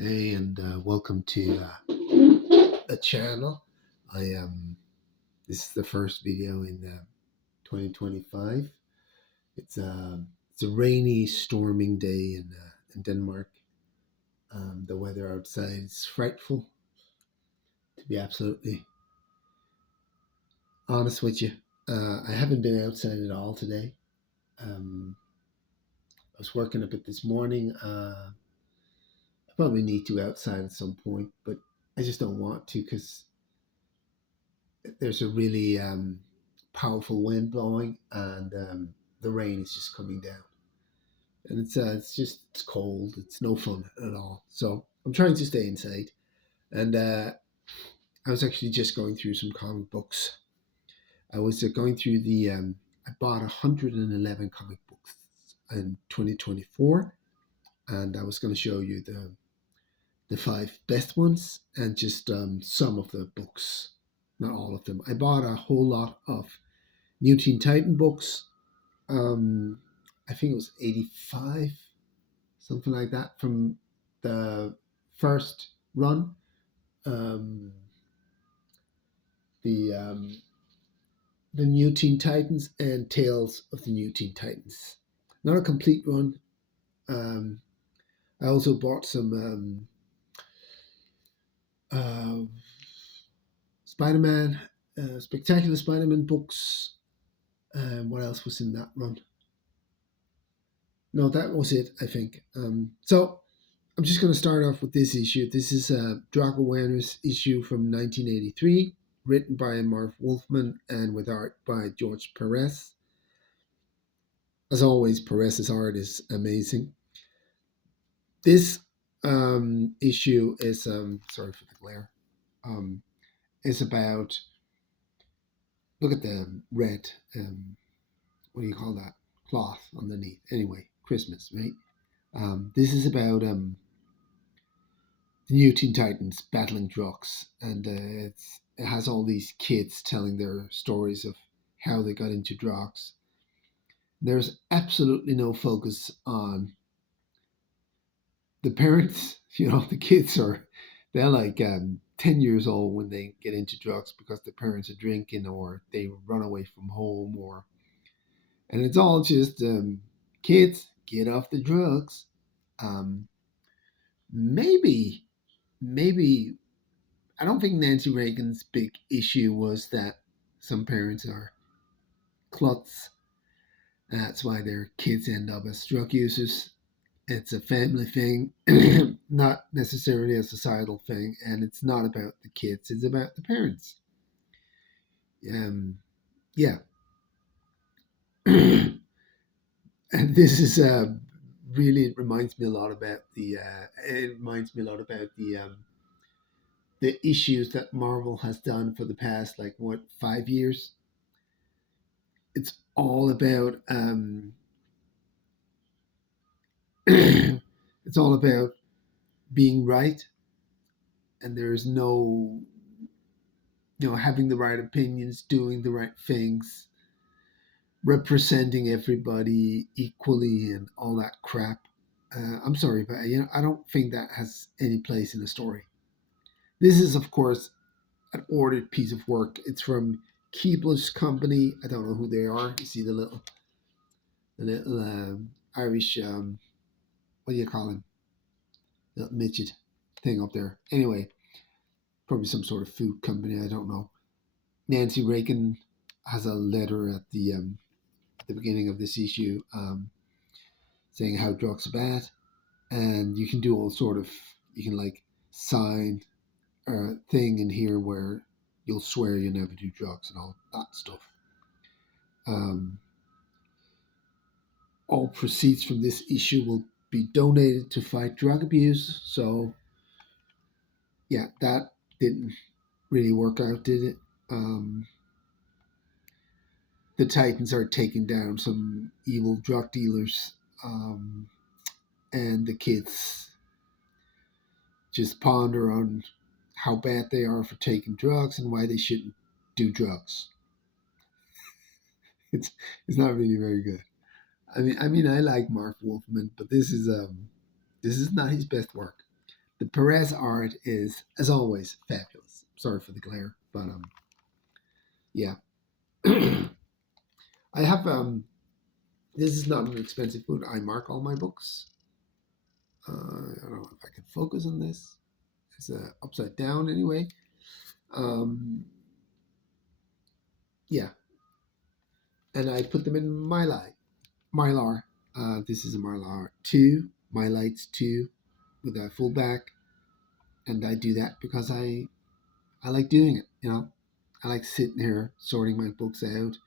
Hey, and welcome to the channel. I This is the first video in 2025. It's a rainy, storming day in Denmark. The weather outside is frightful. To be absolutely honest with you, I haven't been outside at all today. I was working a bit this morning. I probably need to outside at some point, but I just don't want to because there's a really powerful wind blowing, and the rain is just coming down, and it's cold. It's no fun at all. So I'm trying to stay inside, and I was actually just going through some comic books. I was going through the I bought 111 comic books in 2024, and I was going to show you the five best ones and just some of the books, not all of them. I bought a whole lot of New Teen Titan books. Um, I think it was 85, something like that, from the first run. Um, the the New Teen Titans and Tales of the New Teen Titans. Not a complete run. Um, I also bought some uh, Spider-Man, Spectacular Spider-Man books. What else was in that run? No, that was it, I think. So I'm just going to start off with this issue. This is a Drug Awareness issue from 1983, written by Marv Wolfman and with art by George Perez. As always, Perez's art is amazing. This issue is, sorry for the glare, is about, look at the red, what do you call that? Cloth underneath. Anyway, Christmas, right? This is about the New Teen Titans battling drugs, and it has all these kids telling their stories of how they got into drugs. There's absolutely no focus on the parents. The kids they're like 10 years old when they get into drugs because the parents are drinking or they run away from home, and it's all just kids get off the drugs. Um, maybe maybe I don't think Nancy Reagan's big issue was that some parents are klutz. That's why their kids end up as drug users. It's a family thing, not necessarily a societal thing, and it's not about the kids, it's about the parents. Yeah. And this is really, it reminds me a lot about the issues that Marvel has done for the past, like, what, 5 years. It's all about it's all about being right, and there's no, having the right opinions, doing the right things, representing everybody equally, and all that crap. I'm sorry, but I don't think that has any place in a story. This is, of course, an ordered piece of work. It's from Keebler's Company. I don't know who they are. You see the little Irish, what do you call him? Little midget thing up there. Anyway, probably some sort of food company. I don't know. Nancy Reagan has a letter at the beginning of this issue, saying how drugs are bad, and you can do all sort of, you can like sign a thing in here where you'll swear you never do drugs and all that stuff. Um, all proceeds from this issue will be donated to fight drug abuse. So yeah, that didn't really work out, did it? The Titans are taking down some evil drug dealers, and the kids just ponder on how bad they are for taking drugs and why they shouldn't do drugs. It's it's not really very good. I mean, I like Mark Wolfman, but this is not his best work. The Perez art is, as always, fabulous. Sorry for the glare, but yeah. I have this is not an expensive book. I mark all my books. I don't know if I can focus on this. It's upside down anyway. Um, yeah, and I put them in Mylar. This is a Mylar 2, Mylights 2 with a full back. And I do that because I like doing it, you know. I like sitting here sorting my books out,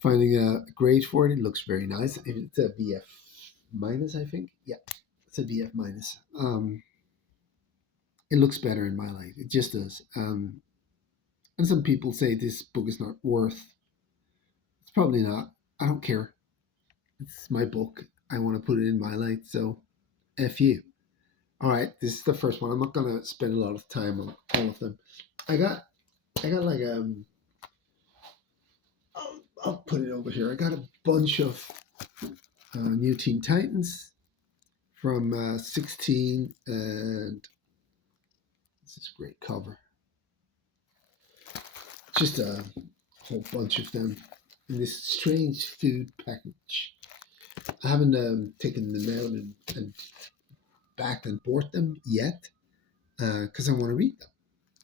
finding a grade for it. It looks very nice. It's a BF minus, I think. Yeah, it's a BF minus. It looks better in my light. It just does. And some people say this book is not worth. It's probably not. I don't care. It's my book. I want to put it in my light. So, F you. All right, this is the first one. I'm not gonna spend a lot of time on all of them. I got, I got like I'll put it over here. I got a bunch of New Teen Titans from 16, and this is a great cover. Just a whole bunch of them in this strange food package. I haven't taken them out and back and bought them yet because I want to read them.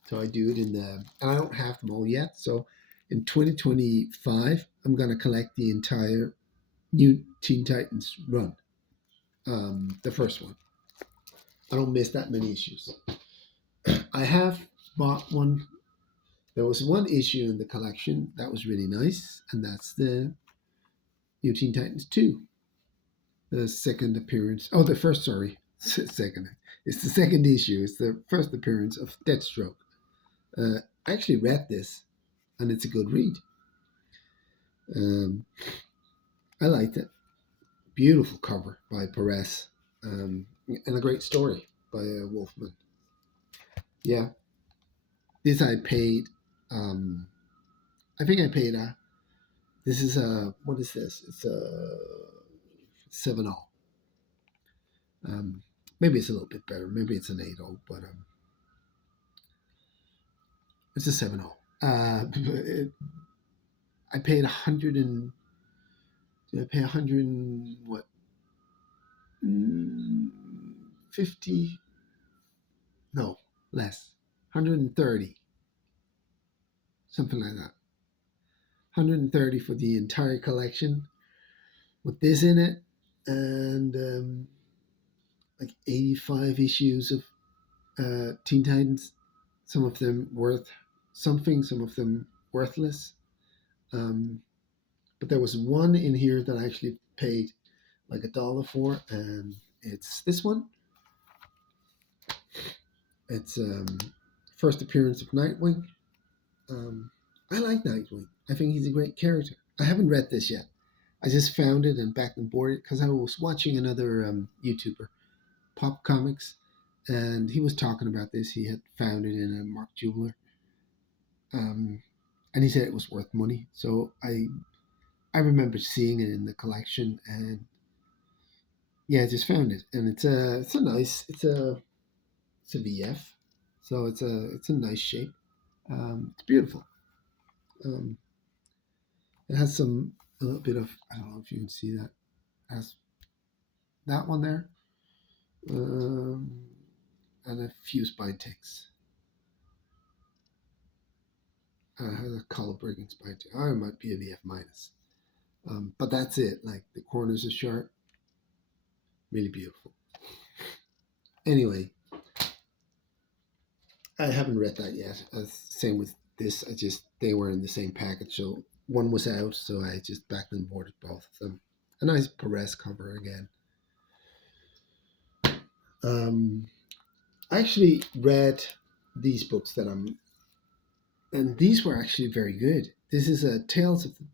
So I do it and I don't have them all yet. So in 2025, I'm going to collect the entire New Teen Titans run, the first one. I don't miss that many issues. I have bought one. There was one issue in the collection that was really nice, and that's the New Teen Titans 2. The second appearance. Oh, the first, sorry. Second. It's the second issue. It's the first appearance of Deathstroke. I actually read this, and it's a good read. I liked it. Beautiful cover by Perez, and a great story by Wolfman. Yeah, this I paid. I think I paid a. This is a, what is this? It's a 7.0. Maybe it's a little bit better. Maybe it's an 8.0, but it's a 7.0. I paid 100 and did I pay 100 and what 50? No, less. 130, something like that. 130 for the entire collection with this in it, and like 85 issues of Teen Titans. Some of them worth something, some of them worthless. But there was one in here that I actually paid like $1 for, and it's this one. It's first appearance of Nightwing. I like Nightwing. I think he's a great character. I haven't read this yet. I just found it and backed and bought it because I was watching another YouTuber, Pop Comics, and he was talking about this. He had found it in a Mark Jeweler, and he said it was worth money. So I remember seeing it in the collection, and yeah, I just found it, and it's a nice it's a VF, so it's a nice shape. It's beautiful. Um, it has a little bit of, I don't know if you can see that. It has that one there, um, and a few spine ticks. Has a color breaking spine tick. Oh, it might be a VF minus, but that's it. Like the corners are sharp, really beautiful. Anyway, I haven't read that yet. Same with this. They were in the same package, so one was out, so I just backed and boarded both of them. A nice Perez cover again. I actually read these books and these were actually very good. This is a Tales of the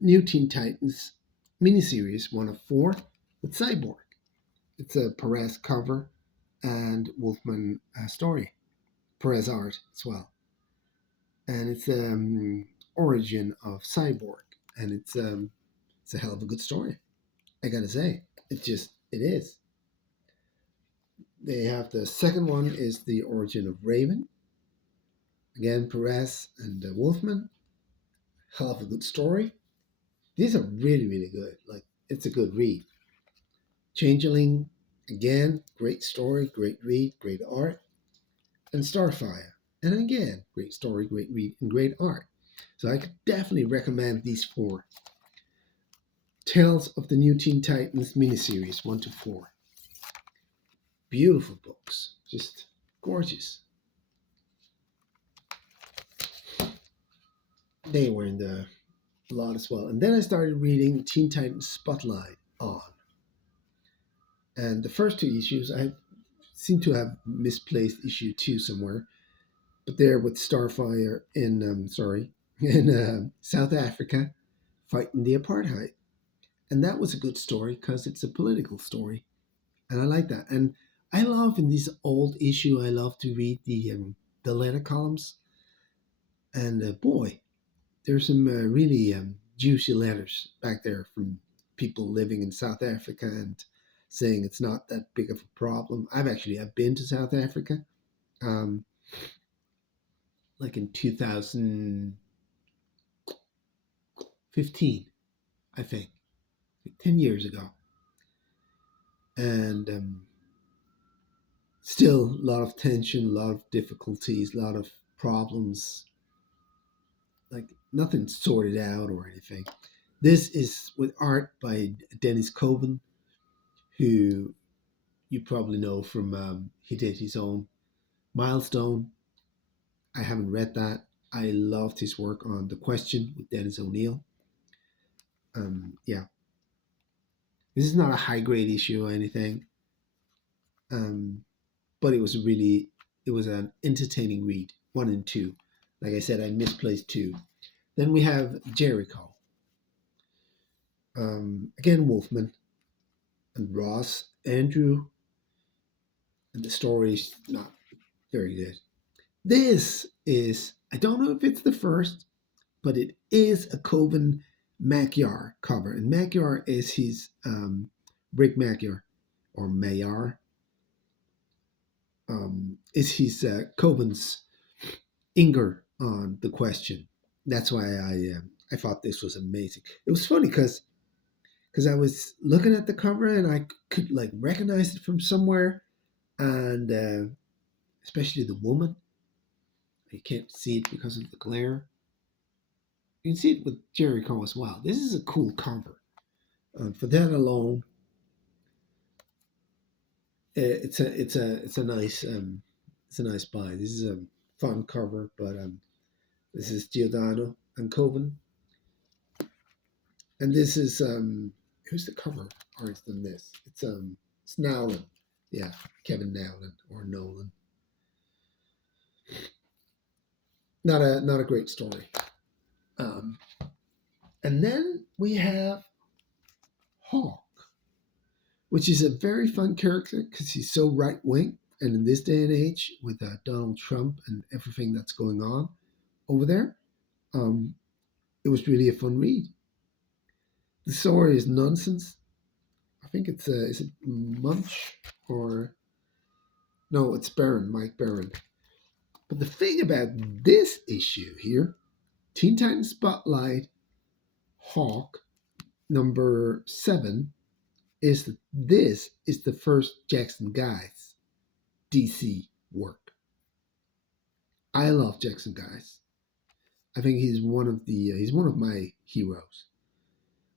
New Teen Titans miniseries, 1 of 4, with Cyborg. It's a Perez cover and Wolfman story. Perez art as well. And it's origin of Cyborg, and it's a hell of a good story. I gotta say, it is. They have the second one is The Origin of Raven. Again, Perez and Wolfman. Hell of a good story. These are really, really good. Like, it's a good read. Changeling, again, great story, great read, great art. And Starfire, and again, great story, great read, and great art. So I could definitely recommend these four. Tales of the New Teen Titans miniseries 1 to 4. Beautiful books, just gorgeous. They were in the lot as well. And then I started reading Teen Titans Spotlight on. And the first two issues, I seem to have misplaced issue 2 somewhere. But there with Starfire in, in South Africa fighting the apartheid. And that was a good story because it's a political story. And I like that. And I love in this old issue, I love to read the letter columns. And boy, there's some really juicy letters back there from people living in South Africa and saying it's not that big of a problem. I've been to South Africa, um, like in 2015, I think, like 10 years ago, and still a lot of tension, a lot of difficulties, a lot of problems. Like nothing sorted out or anything. This is with art by Dennis Coben, who you probably know from he did his own Milestone. I haven't read that. I loved his work on The Question with Dennis O'Neil. Yeah, this is not a high grade issue or anything, um, but it was an entertaining read. 1 and 2. Like I said, I misplaced 2. Then we have Jericho. Again, Wolfman and Ross, Andrew, and the story's not very good. This is, I don't know if it's the first, but it is a Coven Magyar cover. And Magyar is his, Rick Magyar, or Mayar, is his Coven's Inger on The Question. That's why I thought this was amazing. It was funny because I was looking at the cover and I could like recognize it from somewhere, and especially the woman. You can't see it because of the glare. You can see it with Jericho as well. This is a cool cover. For that alone, it's a nice buy. This is a fun cover, but this is Giordano and Coven, and this is who's the cover artist on this? It's Nowlan, yeah, Kevin Nowlan or Nolan. Not a great story. Um, and then we have Hawk, which is a very fun character because he's so right wing. And in this day and age, with Donald Trump and everything that's going on over there, um, it was really a fun read. The story is nonsense. I think it's is it Munch or no? It's Barron, Mike Barron. But the thing about this issue here, Teen Titans Spotlight, Hawk, number 7, is that this is the first Jackson Guys DC work. I love Jackson Guys. I think he's one of my heroes.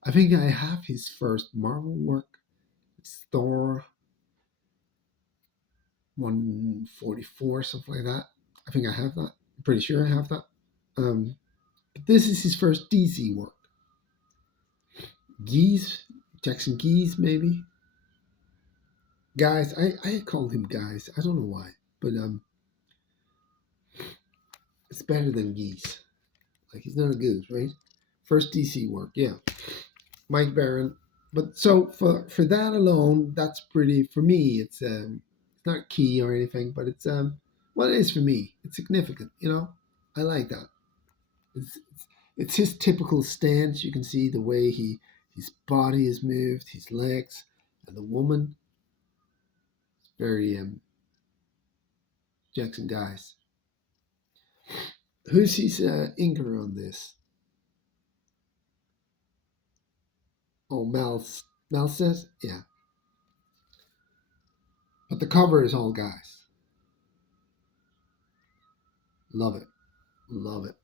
I think I have his first Marvel work. It's Thor 144, something like that. I think I have that. I'm pretty sure I have that. But this is his first DC work. Geese, Jackson Geese, maybe. Guys, I call him Guys. I don't know why, but it's better than Geese. Like he's not a goose, right? First DC work, yeah. Mike Barron. But so for that alone, that's pretty for me. It's not key or anything, but it's well, it is for me. It's significant, you know. I like that. It's it's his typical stance. You can see the way his body is moved, his legs, and the woman. Very Jackson guys. Who's his inker on this? Oh, Mal says, yeah. But the cover is all guys. Love it, love it.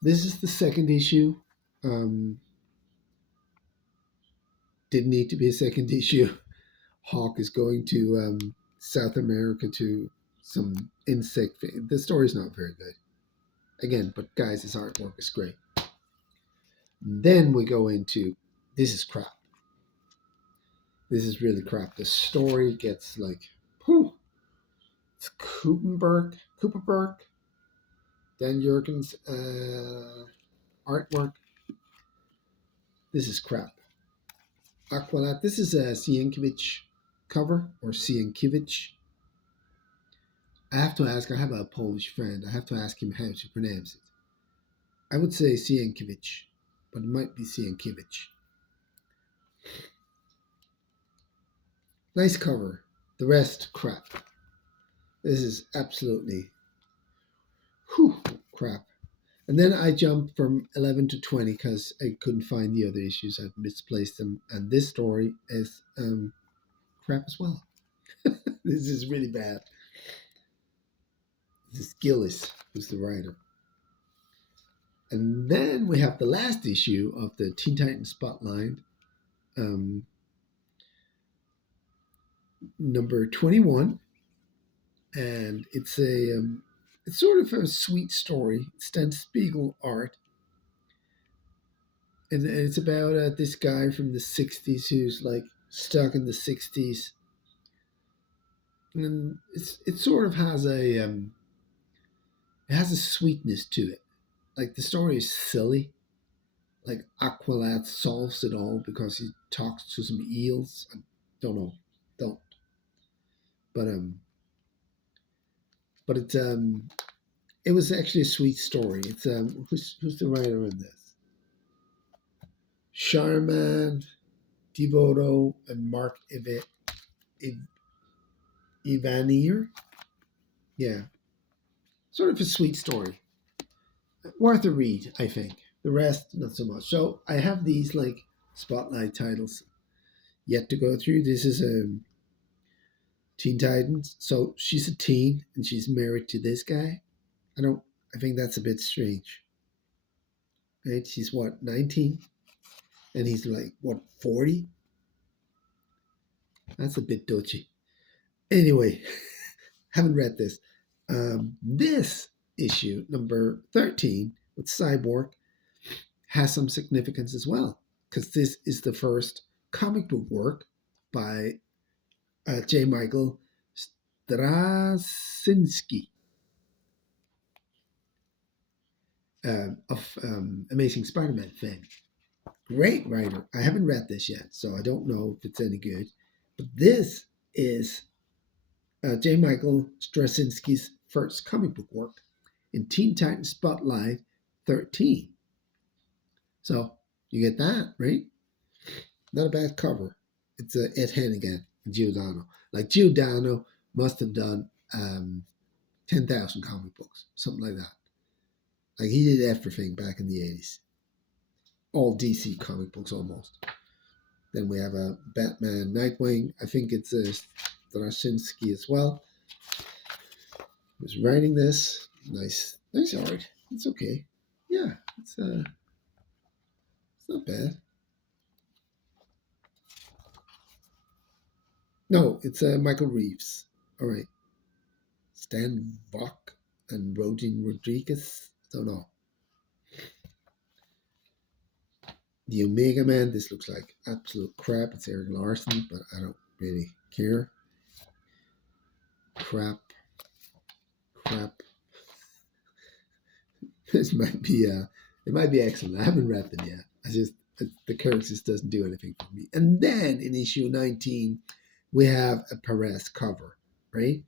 This is the second issue. Um, didn't need to be a second issue. Hawk is going to South America to some insect. The story's not very good. Again, but guys, his artwork is great. Then we go into this is crap. This is really crap. The story gets like, whew, it's Cooperberg, Dan Jurgens artwork. This is crap. Aqualad. This is a Sienkiewicz cover or Sienkiewicz. I have to ask. I have a Polish friend. I have to ask him how to pronounce it. I would say Sienkiewicz, but it might be Sienkiewicz. Nice cover. The rest, crap. This is absolutely crap. And then I jumped from 11 to 20 because I couldn't find the other issues. I've misplaced them. And this story is crap as well. This is really bad. This is Gillis, who's the writer. And then we have the last issue of the Teen Titans Spotlight, number 21. And it's sort of a sweet story. Stan Spiegel art. And it's about this guy from the 60s who's like stuck in the 60s. And it sort of has it has a sweetness to it. Like the story is silly. Like Aqualad solves it all because he talks to some eels. I don't know. Don't. But it's it was actually a sweet story. It's who's the writer in this? Sharman, Devoto, and Mark Evanier. Yeah. Sort of a sweet story. Worth a read, I think. The rest, not so much. So I have these like spotlight titles yet to go through. This is Teen Titans. So she's a teen and she's married to this guy. I think that's a bit strange. Right? She's what, 19? And he's like, what, 40? That's a bit dodgy. Anyway, haven't read this. This issue, number 13, with Cyborg, has some significance as well, because this is the first comic book work by J. Michael Straczynski of Amazing Spider-Man fame. Great writer. I haven't read this yet, so I don't know if it's any good. But this is J. Michael Straczynski's first comic book work in Teen Titans Spotlight 13. So you get that, right? Not a bad cover. It's Ed Hannigan and Giordano. Like Giordano must have done 10,000 comic books, something like that. Like he did everything back in the 80s. All DC comic books almost. Then we have a Batman Nightwing. I think it's Straczynski as well. Who's writing this? Nice art. It's okay. Yeah, it's not bad. No, it's Michael Reeves. All right. Stan Vok and Rodin Rodriguez. Don't know. The Omega Man. This looks like absolute crap. It's Eric Larson, but I don't really care. Crap. This might be it might be excellent. I haven't read them yet. The characters doesn't do anything for me. And then in issue 19, we have a Perez cover, right?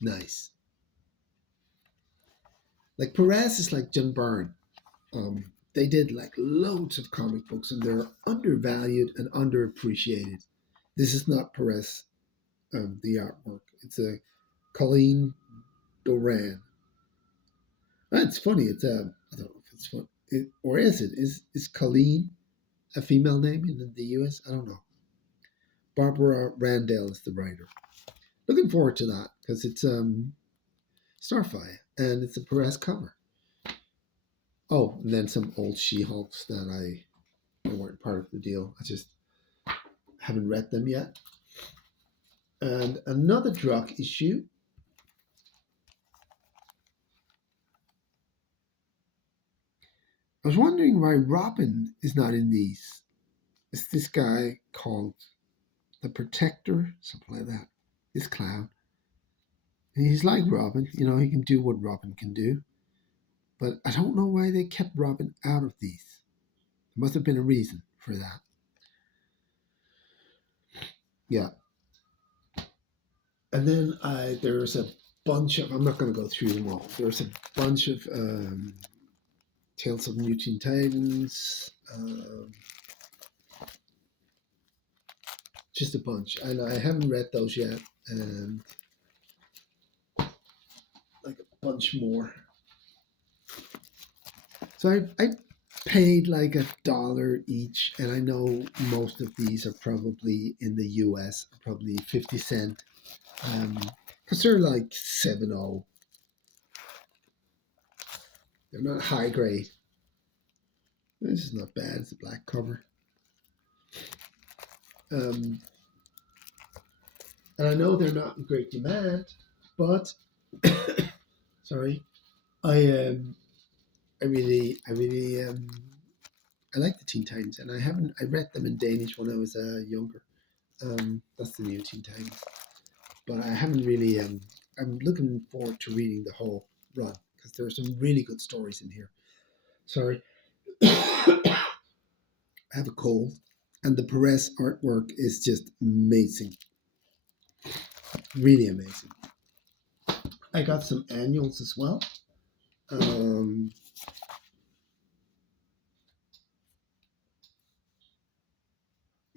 Nice. Like Perez is like John Byrne. They did like loads of comic books and they're undervalued and underappreciated. This is not Perez, the artwork. It's a Colleen Doran. It's funny. It's I don't know if it's fun, or is it? Is Colleen a female name in the U.S.? I don't know. Barbara Randall is the writer. Looking forward to that because it's Starfire and it's a Perez cover. Oh, and then some old She-Hulks that I weren't part of the deal. I just haven't read them yet. And another Druck issue. I was wondering why Robin is not in these. It's this guy called the Protector, something like that. This clown. And he's like Robin, he can do what Robin can do. But I don't know why they kept Robin out of these. There must have been a reason for that. Yeah. And then there's a bunch of, I'm not going to go through them all. There's a bunch of Tales of New Teen Titans, just a bunch. And I haven't read those yet. And like a bunch more. So I paid like $1 each, and I know most of these are probably in the US, probably 50 cents, because they're like 7.0. They're not high grade. This is not bad. It's a black cover. And I know they're not in great demand, but sorry, I really I like the Teen Titans, and I read them in Danish when I was younger. That's the New Teen Titans, but I haven't really. I'm looking forward to reading the whole run because there are some really good stories in here. Sorry, I have a cold, and the Perez artwork is just amazing, really amazing. I got some annuals as well.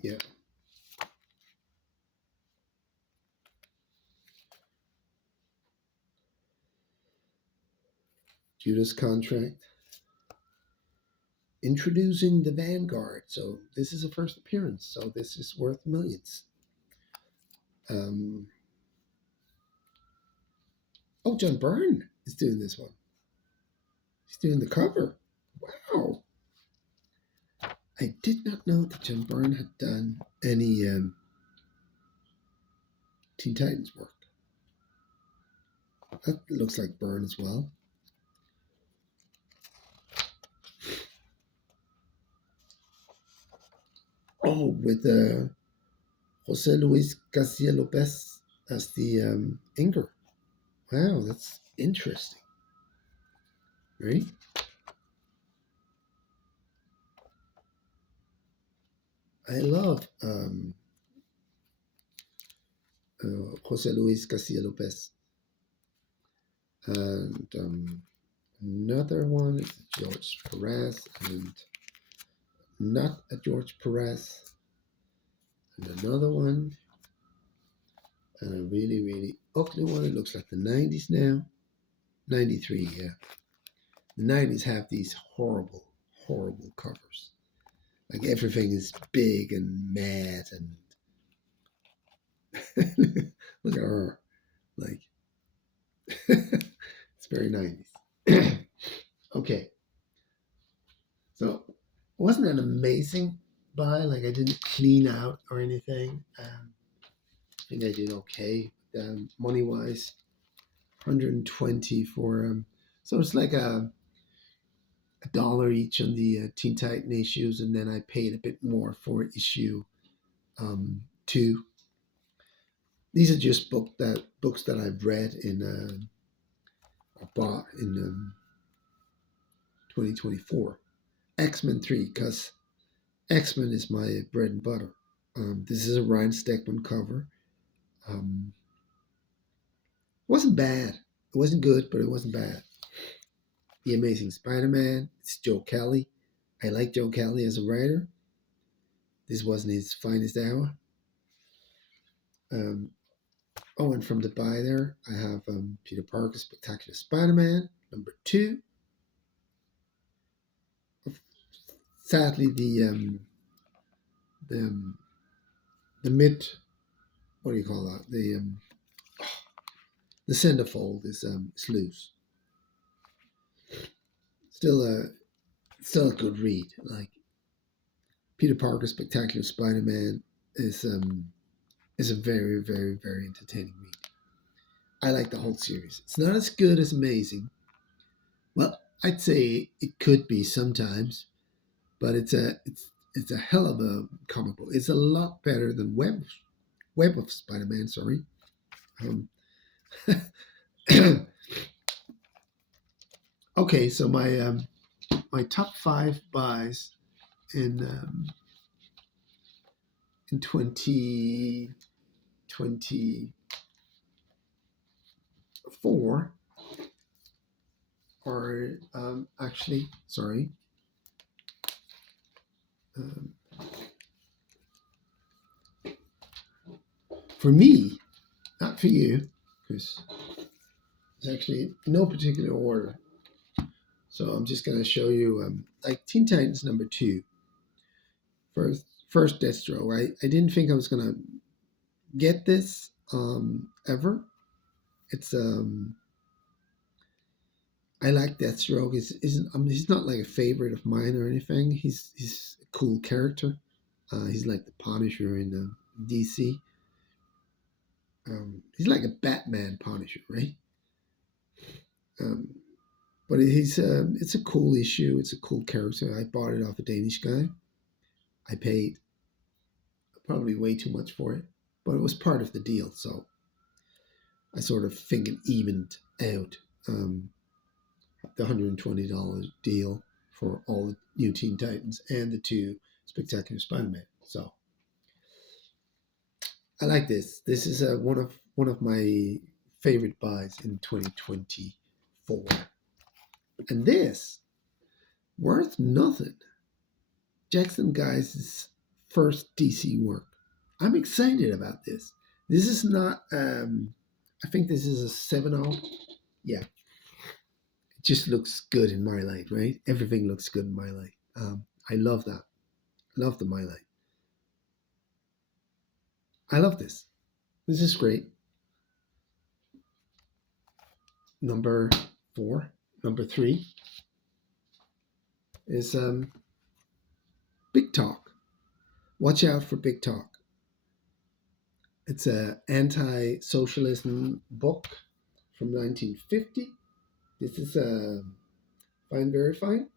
Yeah. Judas Contract. Introducing the Vanguard. So this is a first appearance. So this is worth millions. Oh, John Byrne is doing this one. He's doing the cover. Wow. I did not know that John Byrne had done any Teen Titans work. That looks like Byrne as well. Oh, with Jose Luis Garcia Lopez as the inker. Wow, that's interesting. Right? I love Jose Luis Garcia Lopez. And another one is George Perez, and not a George Perez. And another one, and a really, really ugly one. It looks like the 90s now. 93, yeah. The 90s have these horrible, horrible covers. Like everything is big and mad, and look at her. Like, it's very 90s. Okay. So, wasn't an amazing buy? Like, I didn't clean out or anything. I think I did okay. Money wise, 120 for so it's like $1 each on the Teen Titan issues, and then I paid a bit more for issue 2. These are just books that I've read in or bought in 2024. X-Men 3, because X-Men is my bread and butter. This is a Ryan Stegman cover. Wasn't bad. It wasn't good, but it wasn't bad. The Amazing Spider-Man. It's Joe Kelly. I like Joe Kelly as a writer. This wasn't his finest hour. Um, oh, and from the buy there, I have Peter Parker Spectacular Spider-Man #2. Sadly, the the mid, what do you call that? The centerfold is loose. Still a good read. Like Peter Parker Spectacular Spider-Man is a very, very, very entertaining read. I like the whole series. It's not as good as Amazing. Well, I'd say it could be sometimes, but it's a hell of a comic book. It's a lot better than Web of Spider-Man. Sorry. Um, okay, so my top 5 buys in 2024 are actually sorry. Um, for me, not for you, because it's actually in no particular order. So I'm just going to show you, like Teen Titans #2, first Deathstroke. I didn't think I was going to get this ever. It's I like Deathstroke. He's not like a favorite of mine or anything. He's a cool character. He's like the Punisher in DC. He's like a Batman Punisher, right? Um, but it's a cool issue. It's a cool character. I bought it off a Danish guy. I paid probably way too much for it, but it was part of the deal. So I sort of think it evened out the $120 deal for all the new Teen Titans and the 2 Spectacular Spider-Man. So I like this. This is one of my favorite buys in 2024. And this, worth nothing. Jackson Guy's first DC work. I'm excited about this. This is not. I think this is a 7.0. Yeah, it just looks good in my light, right? Everything looks good in my light. I love that. I love the my light. I love this. This is great. Number 4. Number 3 is Big Talk. Watch out for Big Talk. It's an anti-socialism book from 1950. This is fine, very fine.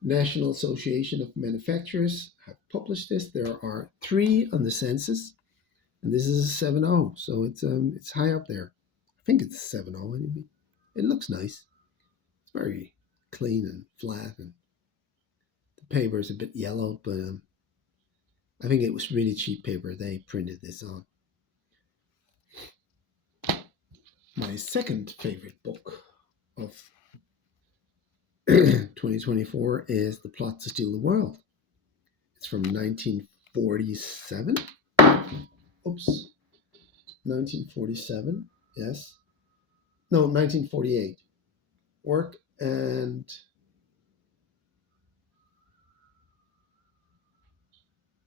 National Association of Manufacturers have published this. There are 3 on the census, and this is a 7.0, so it's high up there. I think it's a 7.0 anyway. It looks nice. It's very clean and flat, and the paper is a bit yellow, but I think it was really cheap paper they printed this on. My second favorite book of 2024 is The Plot to Steal the World. It's from 1947. Oops. 1947, yes. No, 1948. Work and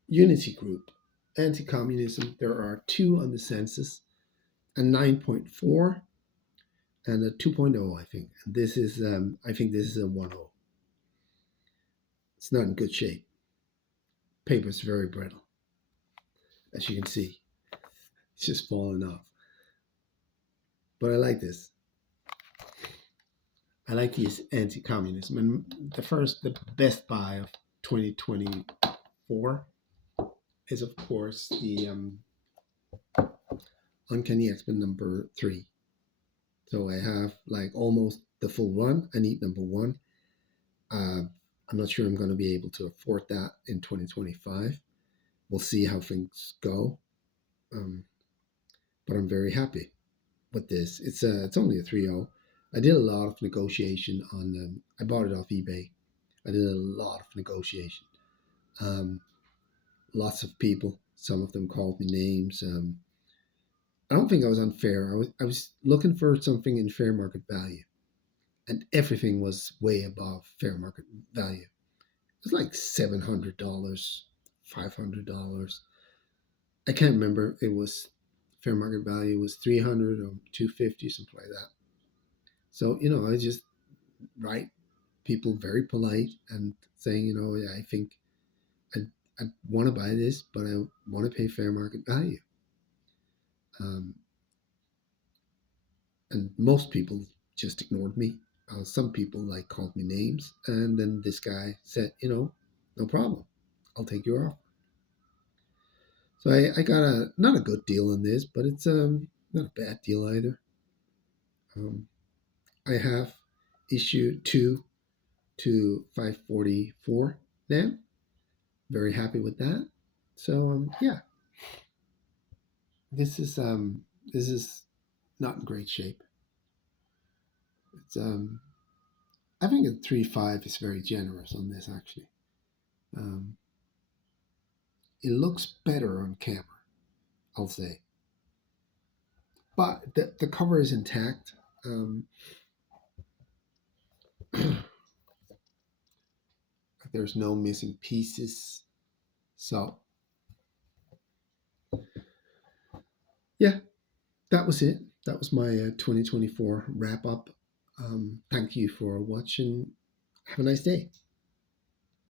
Unity Group. Anti-communism. There are 2 on the census, a 9.4 and a 2.0, I think. And this is, I think this is a 1.0. It's not in good shape. Paper is very brittle, as you can see. It's just falling off. But I like this. I like these anti-communism. And the best buy of 2024 is, of course, the Uncanny X-Men #3. So I have like almost the full run. I need #1. I'm not sure I'm going to be able to afford that in 2025. We'll see how things go. But I'm very happy with this. It's only a 3.0. I did a lot of negotiation on. I bought it off eBay. I did a lot of negotiation. Lots of people. Some of them called me names. I don't think I was unfair. I was looking for something in fair market value, and everything was way above fair market value. It was like $700, $500. I can't remember. It was fair market value was 300 or 250, something like that. So I just write people very polite and saying, yeah, I think I, I want to buy this, but I want to pay fair market value. Um, and most people just ignored me. Some people like called me names, and then this guy said, no problem, I'll take your offer. So I got a not a good deal on this, but it's not a bad deal either. Um, I have issued 2 to 544 now. Very happy with that. So yeah, this is um, this is not in great shape. It's I think a 3.5 is very generous on this actually. Um, it looks better on camera, I'll say, but the cover is intact. There's no missing pieces. So yeah, that was it. That was my 2024 wrap up. Thank you for watching. Have a nice day.